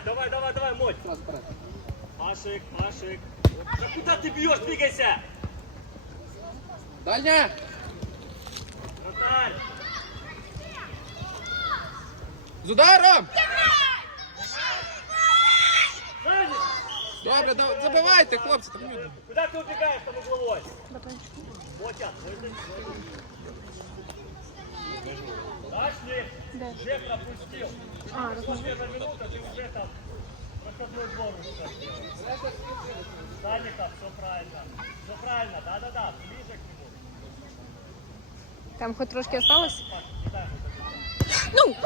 Давай, давай, давай. Сразу вперед. Пашик, Пашик. Да куда ты бьешь? Двигайся. Дальня! Вратарь. З ударом! Добре, да- забивайте, хлопці, там люди. Куда ты убегаешь там угловой? Мотя. Да. Жек пропустил. А, После на минуту ты уже там проходной двор. Саников, все правильно. Все правильно, да-да-да, ближе к нему. Там хоч трошки осталось? Ну!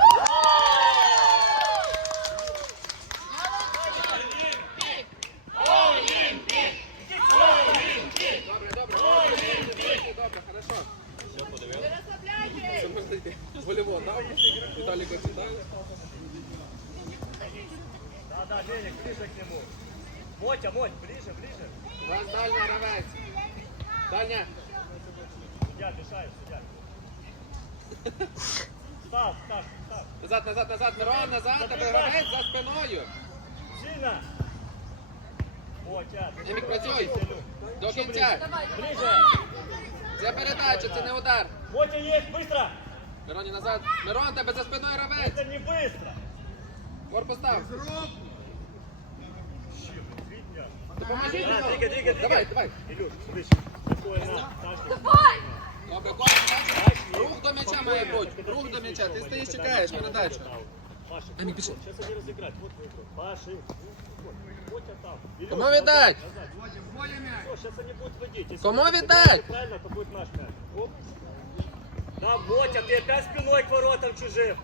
Добре, добре. Добре, хорошо. Все, можна йти. Волево дав. Віталій Коцюта. Да-да, Денег, ближе к нему. Мотя, Моть, ближе, ближе. У вас дальня гравець. Дальня. Судья, мешает, судья. Став, став, став. Назад, назад, назад. Мирон, назад. Тебе гравець за спиною. Сильно. Мотя. ты Емік, что, працюй. Илюх? До Еще кінця. ближе. Ближе. Це передача, це не удар. Мотя есть, быстро. Мироні назад. Мирон, тебе за спиною гравець. Это не быстро. Корпус став. Видно? Допоможіть. Да, двигай, двигай, двигай. Давай, давай. Илюш, слышь, такое на. Сашка. Добре, корпус. Рух до м'яча має бути. Рух до м'яча. Ти стоїш, чекаєш передачу. Паша, Амик, пішли. Сейчас они разыграть. Вот твой игрок. Паша, вот. Мотя там. Илюш, Кому назад, віддать? назад. Всё, сейчас они будут водить. Если Кому они віддать? Правильно, то будет наш мяч. Оп. Да, Мотя, ты опять спиной к воротам чужим.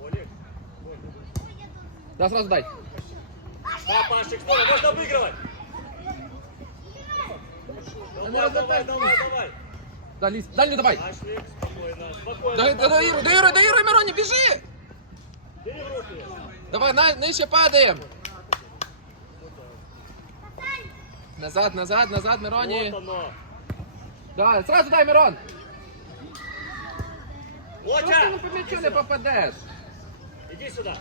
Олег. Олег. Да, сразу дай. Да, Пашик, скоро, можно обыгрывать. Давай, давай, давай, давай. Да, лізь. Дальню давай. Пошли, спокойно, спокойно. Дай, дай, дай, Іру, дай, Іру, дай, Іру, Мироні, біжи. Бери в руки. Давай, на, нижче падаємо. Назад, назад, назад, Мироні. Вот оно. Да, сразу дай, Мирон. Що ж ти Мотя, ну по м'ячу не попадеш? иди сюда.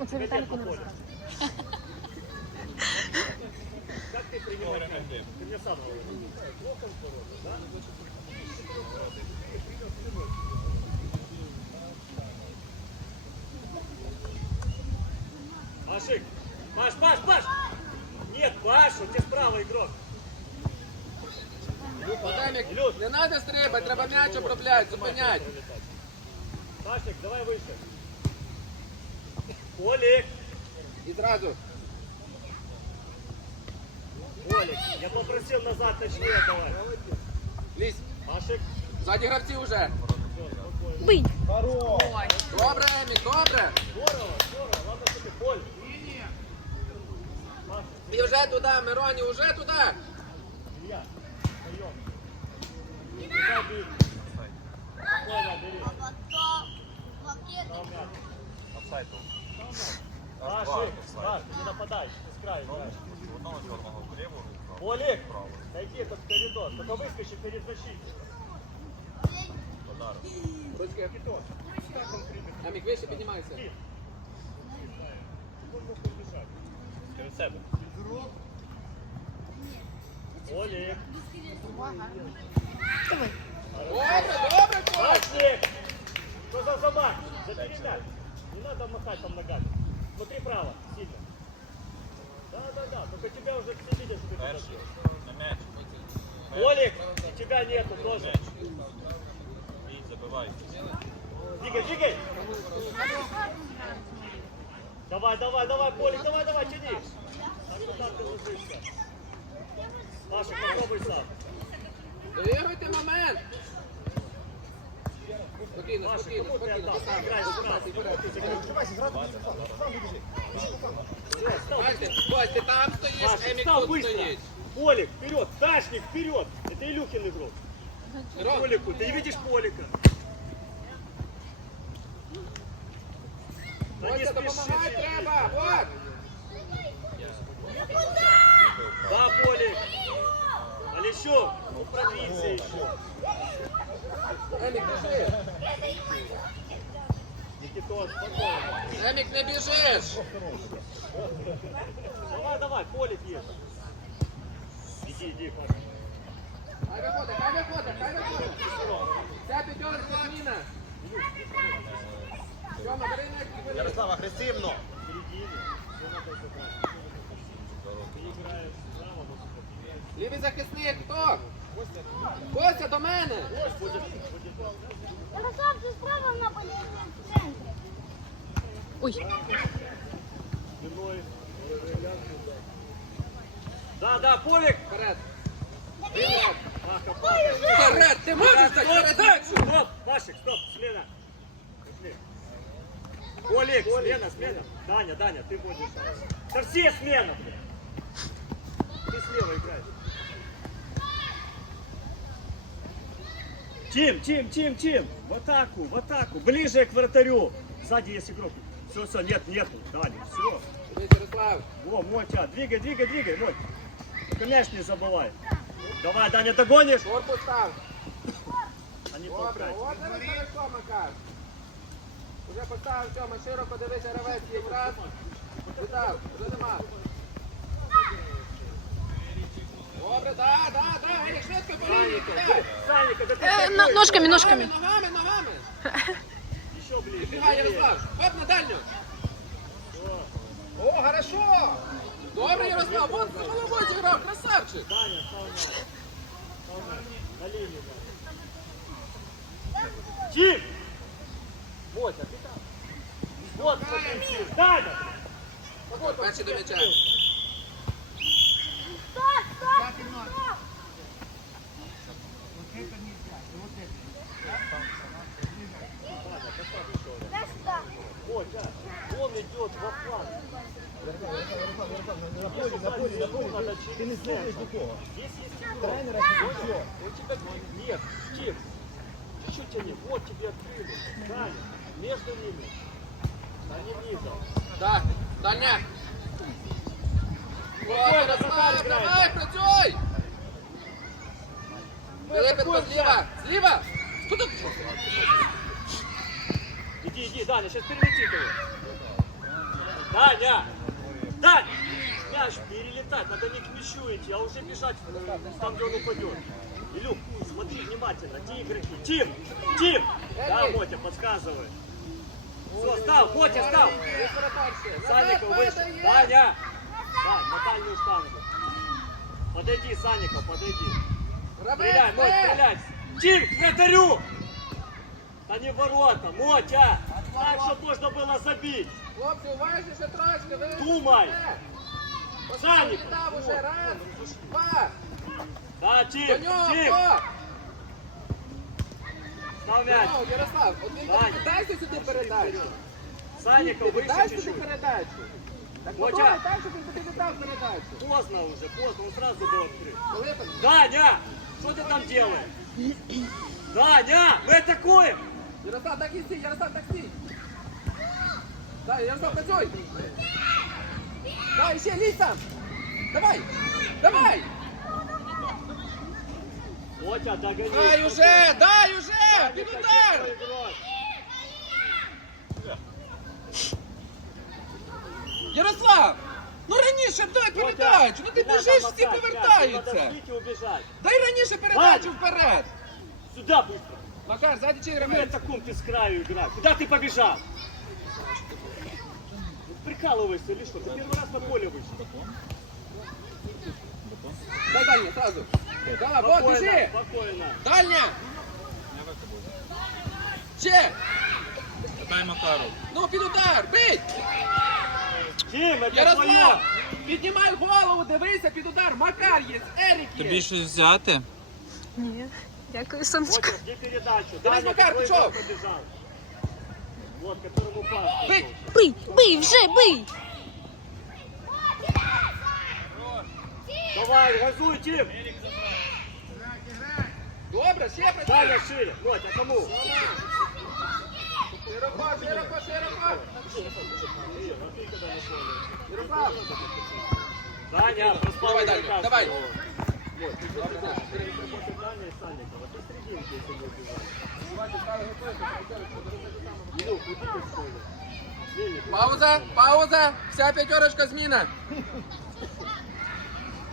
Оце Пойдем Віталіку по не полю. розказує. Как ты принимаешь мяч? Ты мне сам говоришь. Плохо в ворота, да? Пашик! Паш, Паш, Паш! Нет, Паш, у тебя справа игрок. Адамік, Ілюш. не треба стрибати, треба м'яч обробляти, зупинять. Пашик, давай выше. Олег! І зразу. Олег, я попросил назад точнее давай. Лізь. Пашик. Ззаді гравці вже. Бий! Добре, Емік, добре. Здорово, здорово. Ладно, что ты Оль. Паша, І вже туди, Мироні, вже туди. Илья, встаем. Куда бить? Спокойно, бери. Там мяч. Пашик, Паш, ты не нападай, ты с края играешь. Олег, найди этот коридор, только выскочи перед защитником. Ручки. Капитон, как он примет? Емік, вище піднімайся. Кит. Он мог убежать. Перед себе. Олег. Давай. Добре, добре, Коль. Что за замах? Забери мяч. Не надо махать там ногами. Смотри право, сильно. Да, да, да. Только тебя уже все видят, что ты подошел. Олег, и тебя нету тоже. Двигай, двигай. Давай, давай, давай, Полик, давай, давай, тяни. А куда ты ложишься? Паша, попробуй сам. Доігруйте момент. Спокійно, Паша, спокійно, кому ты спокійно. отдал? Поставь, Играй поставь, сразу. вперед. Бачите, Кость, ти там стоїш, Паша, Емік встал тут быстро. стоїть. Полик, вперед, Ташник, вперед. Это Илюхин игрок. Мирон, Полику, ты не видишь Полика? Да не Костя, спеши. допомагай треба, вот. Да, Полик. Олещук, ну продвинься еще. Емік, біжи. Демик, не бежишь! Давай, давай, полет есть. Иди, иди, Паша. Хай виходить, хай виходить, хай виходить. П'ятерка зміна. Ярослава, агресивно. Лівий захисник, хто? Костя, до мене. Ярослав, ти справа на болівному центрі. Ой. Да, да, Полик! Вперед! Маха, Паша. Вперед! Ти можеш дати передачу! Стоп, Пашик, стоп, смена. Пошли. Олег, смена, смена. Даня, Даня, ты будешь. Да все смена, блин. Ты слева играешь. Тим, Тим, Тим, Тим, в атаку, в атаку, ближе к вратарю. Сзади есть игрок. Все, все, нет, нету, Даня, все. Во, Мотя, двигай, двигай, двигай, Моть. Только мяч не забывай. Давай, Даня, догонишь? Корпус дивись хорошо, Макар. Уже поставив Тьома, широко дивись, гравець якраз. Вітав, вже нема. Добре, да, да, да, Елік, швидко по лінії, кидай. Саня, да ты Э, такой. но- ножками, ножками. Ногами, ногами, ногами. Еще ближе. Бігай, левее. Ярослав, хоп на дальню. О, хорошо. Добре, Ярослав, вон за головою зіграв, красавчик. Даня, стал на. Стал на. На линию, да. Тим! Вот, а ты там. Вот, смотри, Тим. Даня! Перший до м'яча. Стоп, стоп, стоп. Де сюди? Вот, а. Он идет во фланг. На полі, на полі, на полі. Ти- Ти не слухаєш нікого. Здесь есть игрок. Тренера все. Он тебя... Нет, Тим. Чуть-чуть тяни. Вот тебе открыли. Даня, между ними. Они низом. Так, дальня. О, Ярослав, давай, працюй. Пилипенко зліва, зліва. Хто тут? Иди, иди, Даня, сейчас перелетит его. Даня! Дань! Мяч перелетать, надо не к мячу идти, а уже бежать э, там, где он упадет. Илюк, смотри внимательно, те игроки. Тим! Тим! Да, Мотя, подсказывай. Все, стал, Мотя, стал! Десь воротар ще. Саника Назад выше. падає. Даня! Дань, на дальнюю штангу. Подойди, Саника, подойди. Стреляй, Гравець, Мотя, де? стрелять! Тим, к вратарю! А не в ворота, Мотя! Так, чтобы можно было забить. Хлопці, уважніше трошки. ви- Думай. Де? Саник! Віддав уже, раз, два. Да, До Тим, нього, Тим! хто? Став мяч. Ну, Ярослав, от він Даня. дайте сюди передачу. Саника Ти выше дай сюди чуть-чуть. передачу. Так Мотя. подумай так, щоб він тобі віддав передачу. Поздно уже, поздно, он сразу был открыт. Пилипенко. Даня! Что ты там делаешь? Даня! Мы атакуем! Ярослав, так і стій, Ярослав, так стій. Дай, Ярослав, працюй. Дай, ще лізь там. Давай, давай. Мотя, догони. Дай уже, дай уже, під удар. Ярослав, ну раніше дай передачу, ну ти біжиш, всі Надо повертаються. слить и убежать. Дай раніше передачу вперед. Сюда быстро. Макар, ззаді чий Мы гравець? атакуем, ты с краю играй. Куда ты побежал? Ну, Прикалываешься или что? Ты первый раз на поле вышел. Дай дальня, сразу. Да, вот, Спокойно, біжи. спокойно. Дальня. Ще. Дай Макару. Ну, під удар, бить. Тим, это Ярослав, твое. Піднімай голову, дивися під удар. Макар є, Ерік є. Тобі щось взяти? Ні. Дякую, сонечко. Вот, жди передачу. Давай, Макар, пішов. игрок. Вот, которому пас. Бить. Бий, бий, вже бий! Давай, газуй, Тим. Добре, ще працюй. Даня шире. Вот, а кому? Широко, широко, широко. Ярослав, Даня, проспал Давай, Даня, давай. Вот, Дани и Санникова. Ты серединки, если поле. Мельник, Пауза, пауза, вся п'ятерочка зміна.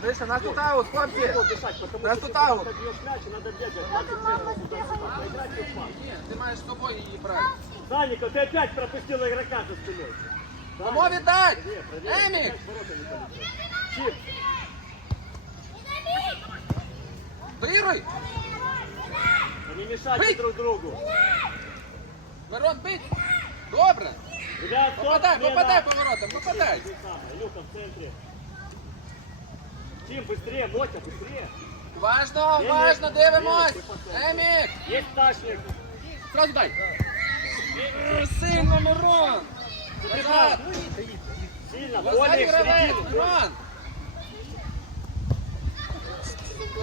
Вище, нас тут аут, хлопці. дышать, потому Нас что тут ты когда аут. бьешь мяч, и надо бегать 20 метров туда-сюда. Поиграть в пас. Ні, ти маєш з собою її брати. Даника, ты опять пропустила игрока за спиной. Кому віддать? Проверь, проверь, Емік! мяч в ворота не полетел. Чип, Доігруй! да не мешайте Бей! друг другу. Мирон, бить! Добре! Ребят, стоп, Попадай, смена. попадай по воротам, попадай! То же самое, Илюха в центре. Тим, быстрее, Мотя, быстрее. Важно, важно, дивимось! Емік! Есть Ташник. Сразу дай! Сильно, Мирон! Назад! Сильно, Позаді Толик, гравець, середину. Мирон!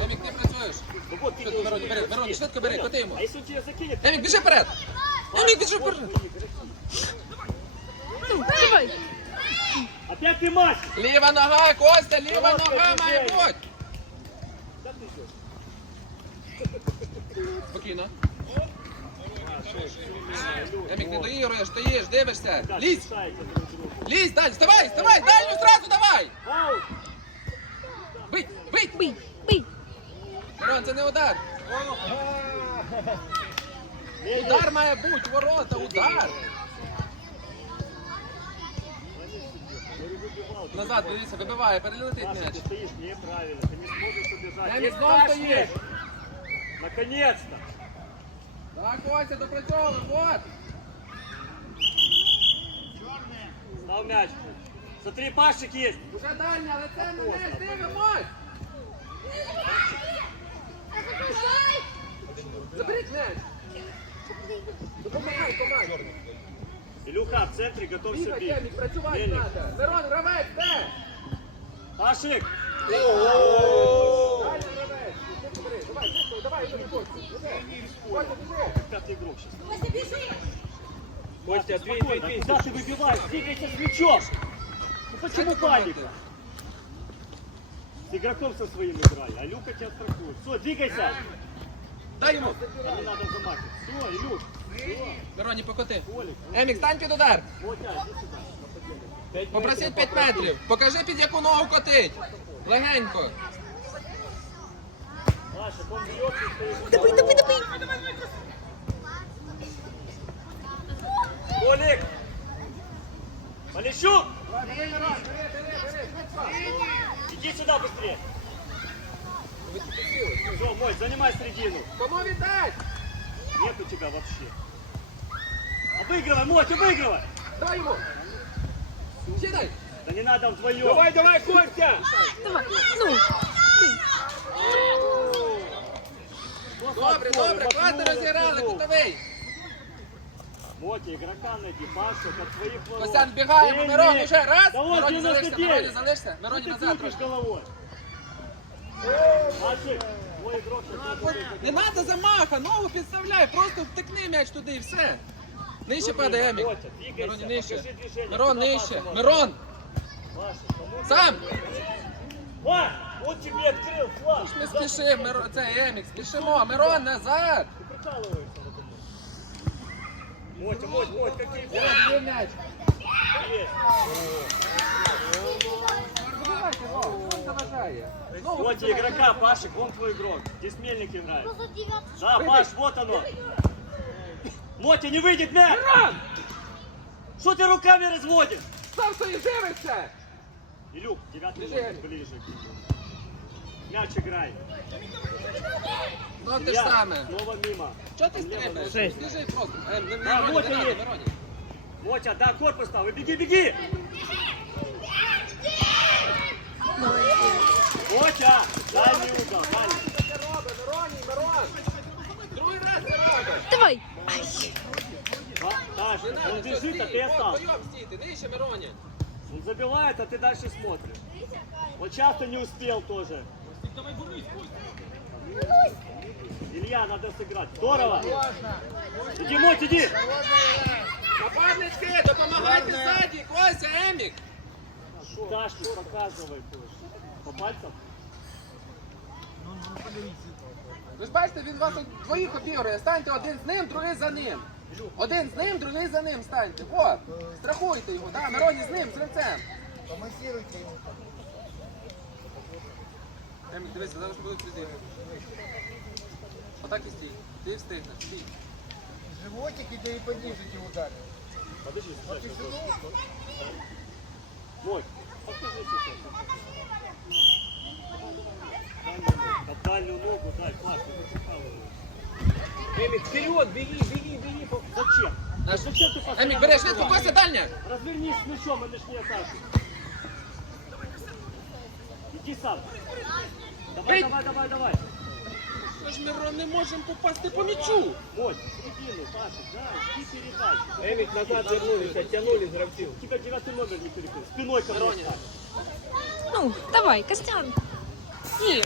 Емік, ти працюєш! Ну вот, Мирон, бери, Мирон, швидко бери, коти йому. А закинет? Емік, біжи вперед! Емік, біжи вперед! Ну, давай. Опять ты мать! Ліва нога, Костя, ліва нога має бути! Спокійно. Емік, не доігруєш, стоїш, дивишся. Лізь! Мешаете друг другу. Лізь, далі, вставай, вставай, дальню зразу давай! Аут! Бить, бить! Бий, бий. Мирон, це не удар. Удар має бути, ворота, удар. Назад, дивіться, вибиває, перелетить Маша, м'яч. ты стоишь неправильно, ты не сможешь убежать. Я не Есть знал, Ташник. что есть. Наконец-то! Так, Костя, допрацьовуй, вот. Стал мяч. Смотри, Пашик есть. Уже дальня, але це не м'яч, дивимось. Заберіть м'яч. Допомагай, команді. Илюха, в центре готовься Бігай, бить. Емік, працювати Мельник. треба. Мирон, гравець, де? Пашик! Дальня гравець. Ти бери, Давай, швидко, давай, бери, Костя. Біжи. Костя, біжи. Пятый игрок сейчас. Костя, дві, Спокойно, куда ты выбиваешь? Двигайся с мячом! Ну почему паника? С игроком со своим играй, а Люка тебя страхует. Все, двигайся! Дай йому. Не надо замахивать. Все, Илюш, Мироні, покоти. Емік, стань під удар. Попросіть 5 метрів. Покажи, під яку ногу котить. Легенько. Давай, давай, давай. Олік! Поліщук! Іди сюди швидше! Мой, займай середину! Кому віддать? Нет у тебя вообще. Обыгрывай, Моть, обыгрывай! Дай йому. Ще дай. Да не надо вдвоем. Давай, давай, Костя. Давай. Ну, бий. Добре, добре, класно розіграли, кутовий. Мотя, игрока найди, Паша, от твоих ворот. Костян, бігаємо, Эй, Мирон, Ник, уже раз. Да вот Мироні залишся, 99. Мироні залишся. Ну Мироні ты назад крутишь трошки. головой. Пашик, твой игрок сейчас будет Не треба замаха, ногу підставляй, просто втикни м'яч туди і все. Нижче падає Емік. Мотя, двигайся, Мироні нижче. покажи движение. Мирон Куда нижче. Паша Мирон, Паша, кому? сам. Ва, он тебе открыл флаг. Ми спішимо, Мирон, це Емік, спішимо. Мирон, назад. Ты прикалываешься надо мной. Мотя, Мотя, Мотя, какие Ось є м'яч. есть. Забивайте гол, він заважає. Ногу Мотя, підставляй. игрока, Пашик, вон твой игрок. Здесь мельник играет. Просто девятый. Да, Паш, вот оно. Мотя, не выйдет мяч. Мирон, Что ты руками разводишь? сам стоїш, дивишся. Илюк, девятый Бежи, номер, Эмик. ближе. Мяч играй. Ну те ж Илья, саме. Снова мимо. Чого ти Там лево стрибаєш? шесть. Біжи просто. Е, не- не Да, Мироні, вот не он надо, есть. Мироні. Мотя, да, корпус там, и беги, беги. Мотя, дальний угол, дальний. Це робить, Мироні, Мирон. Другий раз це робить. Давай. Ай. Да, Дальше, Не надо, он все, бежит, а стій. ты От, остался. Вдвоєм стійте, нижче, Мироні. Он забивает, а ты дальше смотришь. Вот сейчас ты не успел тоже. Илья, надо сыграть. Здорово. Иди, Моть, иди. Нападнички, допомагайте ззаді. Костя, Емік. Дашки, показывай тоже. По пальцам? Ви ж бачите, він вас двоїх обігрує. Станьте один з ним, другий за ним. Один з ним, другий за ним станьте. Вот. Страхуйте його, да, Мироні з ним, з лицем. Помассируйте его. Емік, дивися, зараз будуть візити. Отак і стій. Ти встигнеш, стій. Животик и да и подержите удар. Подожди, Вот сейчас. тяжело. дальнюю ногу, дай, классно. Эмик, вперед, беги, беги, беги. Зачем? Наш- Зачем ты постоянно Емік, береш, туда? відкупайся дальня. Развернись с мячом, это ж не Саша. Иди сам. Давай, Эй! давай, давай, давай. Ми ж Мирон не можемо попасти по м'ячу. Мой, середину, Пашек, да, иди передай. Емік назад вернулись, оттянули гравців. У тебя девятый номер не перекрыл. Спиной ко мне. Мироня. стань. Ну, давай, Костян. Ні.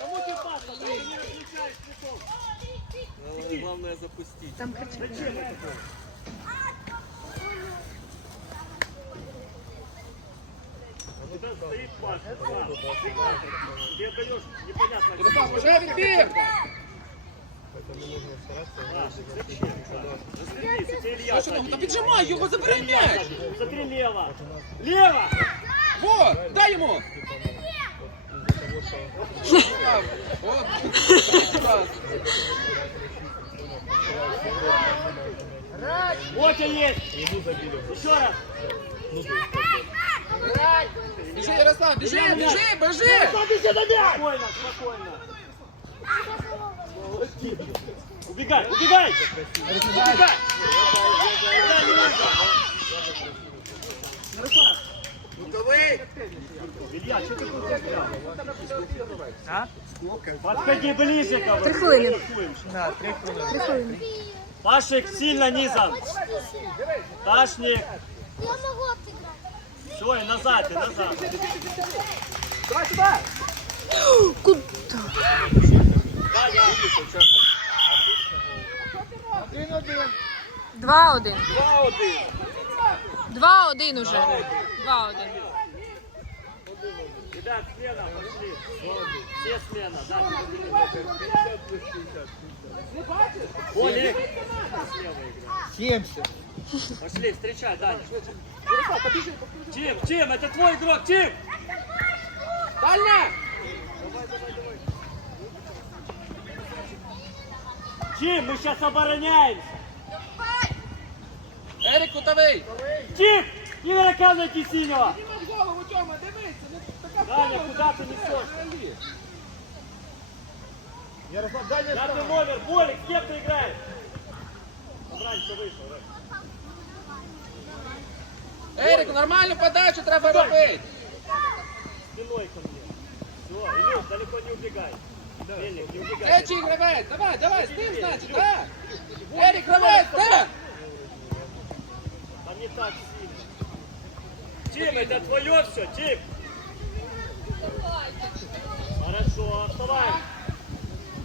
Кому ты пас? Ты не различаешь цветов. Головне запустити. Там кричать. Зачем это было? У тебя стоит Паша, сам. Ты отдаешь непонятно. Ярослав, уже відбір. Паша, зачем? Развернись, это Илья. Саша, ну, та піджимай його, забери м'яч. Смотри лево. Лево! Во, дай йому. От, раз. Вот он есть! Еще раз! Біжи, Ярослав, біжи, біжи, біжи. Спокойно, спокойно. Убегай, убегай! Убегай! Илья, Подходи ближе, кого. Три хвилини. На, три хвилини. Три хвилини. Пашик сильно низом. Ташник. Я могу отыграть. Все, и назад, и назад. Давай сюда. Куда? Да, я. Один-один. Два-один. Два-один. Два-один уже. Два-один. Ребят, смена, пошли. Все смена, да. Играет. 70. Пошли, встречай, Даня. Тим, Тим, это твой игрок, Тим! Дальня. Тим, мы сейчас обороняемся! Ерік Кутовий. Тим, не наказывайте синего! В голову, Тьома, дивися. не така Даня, вправа, куда ты взагалі. несешь? Ярослав, дальний Пятый номер, Болик, с кем ты играешь? Он раньше вышел, Рэй. Ерік, нормальну подачу треба робити. Спиной ко мне. Все, Илюш, далеко не убегай. Мельник, не убегай. Третій гравець. Давай, давай, з тим, значить, так. Ерік, гравець, так. Не так сильно. Тим, это твое все, Тим! Хорошо, вставай!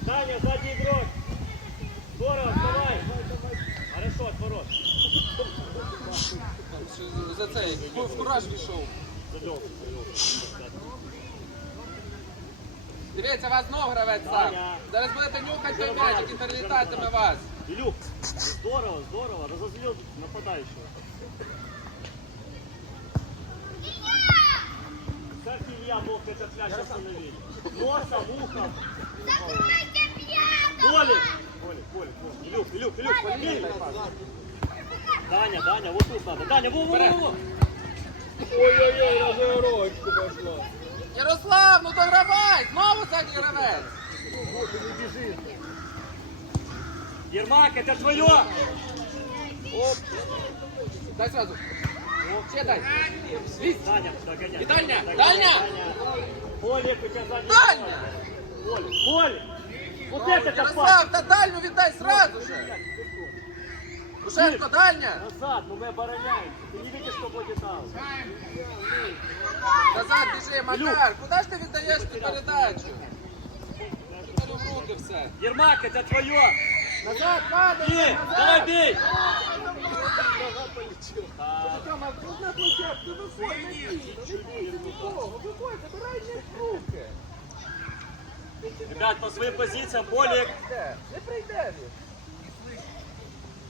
Таня, сзади игрок! Здорово, вставай! Хорошо, отворот. За цей, в кураж. Завел. Дивіться, вас знов гравець сам. Зараз будете нюхати той м'яч, який перелітатиме вас. Илюх, здорово, здорово, разозлил нападающего. Илья мог этот мяч остановить? Носом, ухом. Болик! Болик, Болик, Болик. Илюх, Илюх, Илюх, подбей. Даня, Даня, вот тут надо. Даня, во, во, во, во. Ой-ой-ой, розговорочку пошла. Ярослав, ну догравай! Знову задній гравець. Ермак, это твое! Оп. Дай сразу Ще дай. Лізь. Даня, догоняй. И дальня, Догоняй, дальня. Болик, у тебя задний. Дальня. Болик, Болик. Вот это пас. Ярослав, та дальню віддай сразу же. Душенко, дальня. Назад, но мы обороняемся. Ты не видишь, что будет аут. Назад біжи, Макар. Куди ж ти віддаєш цю передачу? Тепер в руки все. Ермак, это твое! Назад, падай, Бей! Давай бей! Тьома, ну на плече, ти виходь, не бійся, не бійся нікого. Виходь, забирай м'яч в руки. Ребят, по своим позициям, Болик. Де? Не прийде він.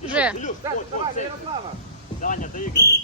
Вже. Илюш, Так, вот, давай, вот, на цель. Ярослава. Даня, доигрывай.